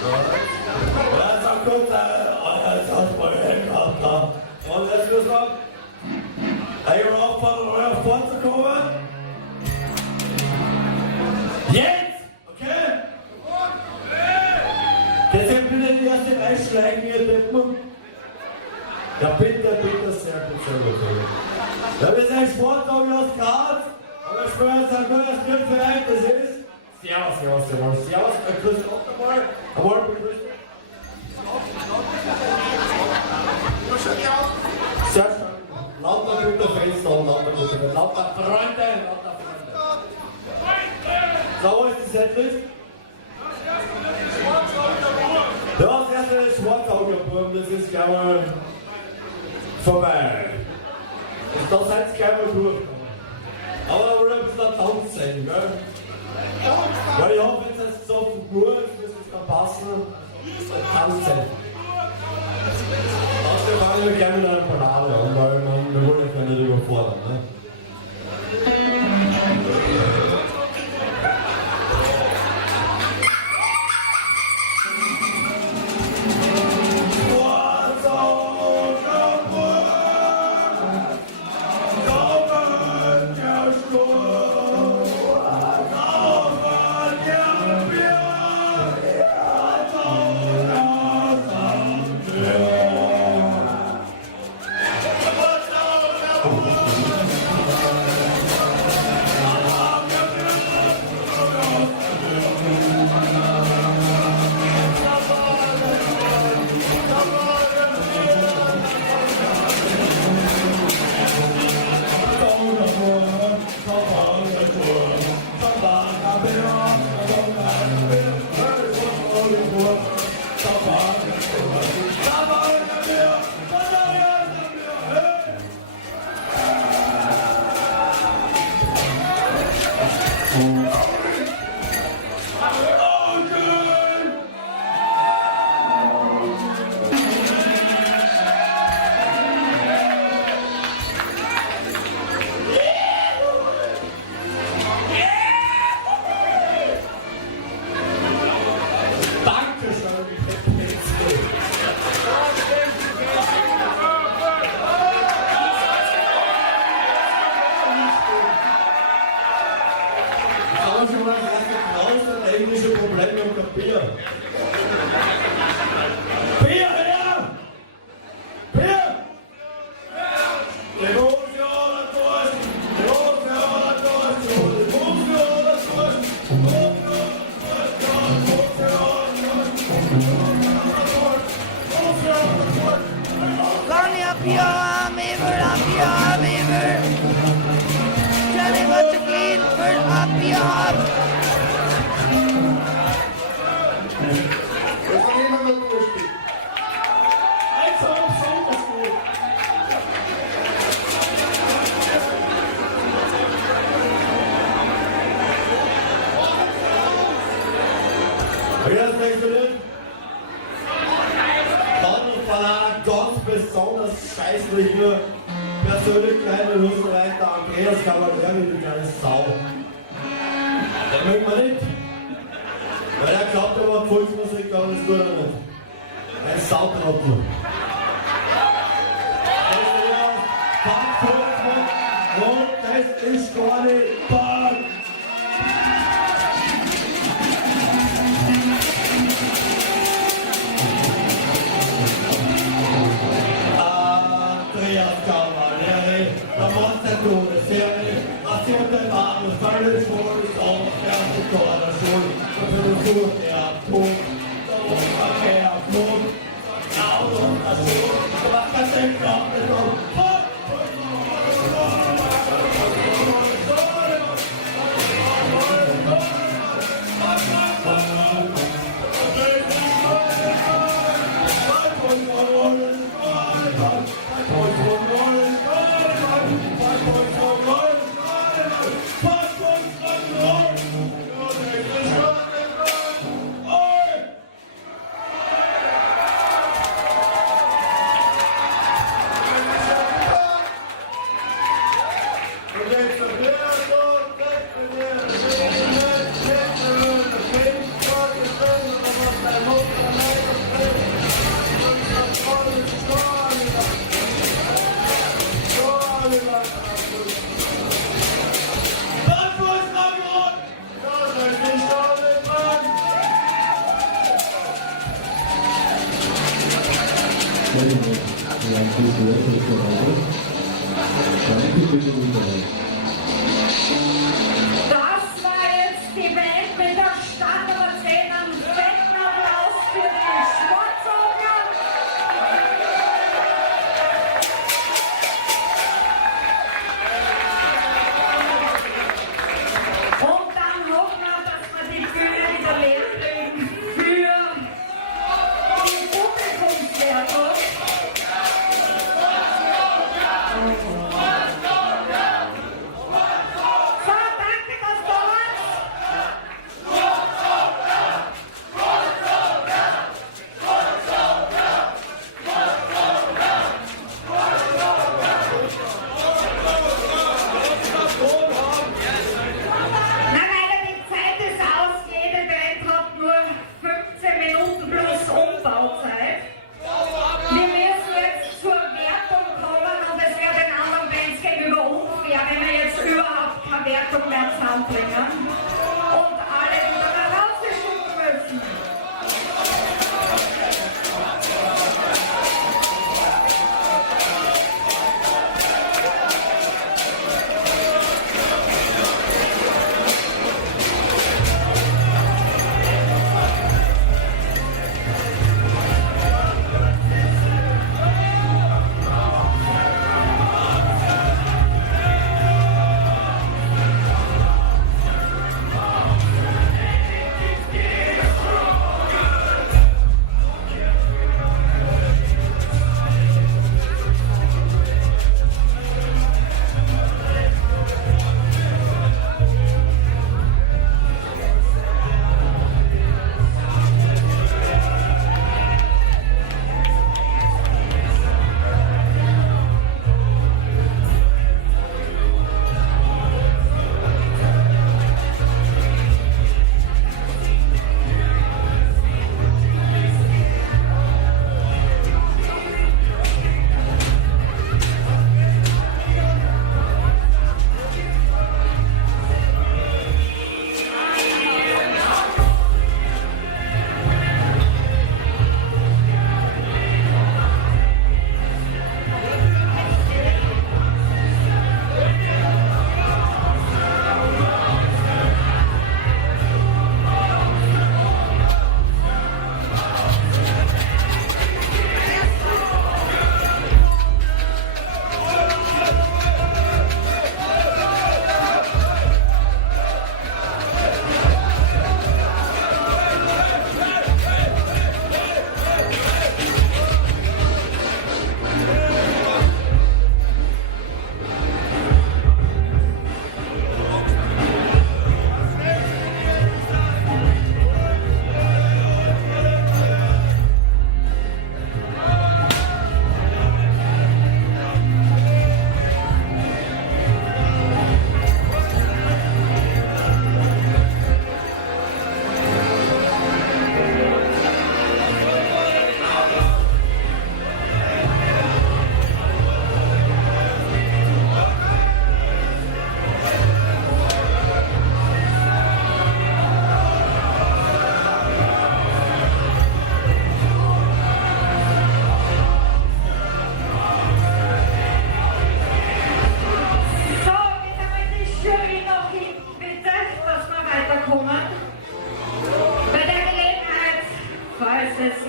Ja, sag kurz, jetzt hast du mal hingehabt da. Und jetzt müssen wir einmal aufpassen, euer vorzukommen. Jetzt! Okay? Jetzt sind bitte die erste einschlagen, ihr Deppen. Ja, bitte, bitte, sehr gut, sehr gut. Ja, wir sind Sportler aus Graz. Aber ich schwöre jetzt einmal, das stimmt vielleicht, das ist. Servus, servus, servus, servus, grüß Gott einmal. Einmal begrüßt. Sehr schön. Lauter guter Fans da, lauter guter Fans. Lauter Freunde, lauter Freunde. So, wo ist die Setlist? Ja, das erste ist Schwarzaugerburm, das ist, glaube ich, vorbei. Und da seid ihr gleich mal durchgekommen. Aber da wollen wir ein bisschen Tanz sein, gell? Weil ich hoffe, jetzt ist es so gut, dass es dann passen. Tanz sein. Außerdem fangen wir gleich mit einer Parade an, weil wir wollen ja nicht überfordern. Ne? Persönlich kleine Österreicher, Andreas Cavalieri, die kleine Sau. Den mögen wir nicht. Weil er glaubt, er macht Volksmusik, aber das tut er nicht. Ein Sautrottel. Und das ist gar nicht Bad. Andreas Cavalieri, der Monster Todesserie, Nation Manus, völlig voll, auf erste Tor der Schule, Philosoph der Tod, der Oberkehr, Blut, Auto und der Schule, was das denn glaubt, ist auch Das war jetzt die Band mit der Startnummer 10 am fetten Applaus für die Schwarzauger. Und dann hoffen wir, dass wir die Bühne wieder leer kriegen für die Publikumswertung. So, danke, dass du warst. Na, leider die Zeit ist aus. Jede Band hat nur 15 Minuten plus Umbauzeit. Wir müssen jetzt zur Wertung kommen und es wäre den anderen Bands gegenüber unfair, wenn wir jetzt überhaupt keine Wertung mehr zusammenbringen und alle wieder nach Hause schicken müssen.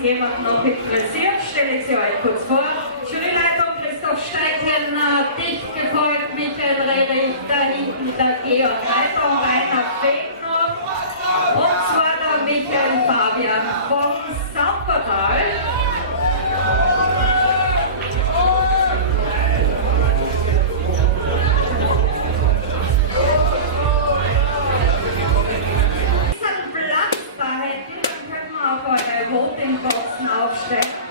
jemand noch interessiert, stelle ich sie euch kurz vor. Juryleitung Christoph Steichellner, dicht gefolgt Michael Rehrig, da hinten der Georg Reiter und Rainer Fegner. Und zwar der Michael Fabian von Sampertal. Votingboxen aufstellen.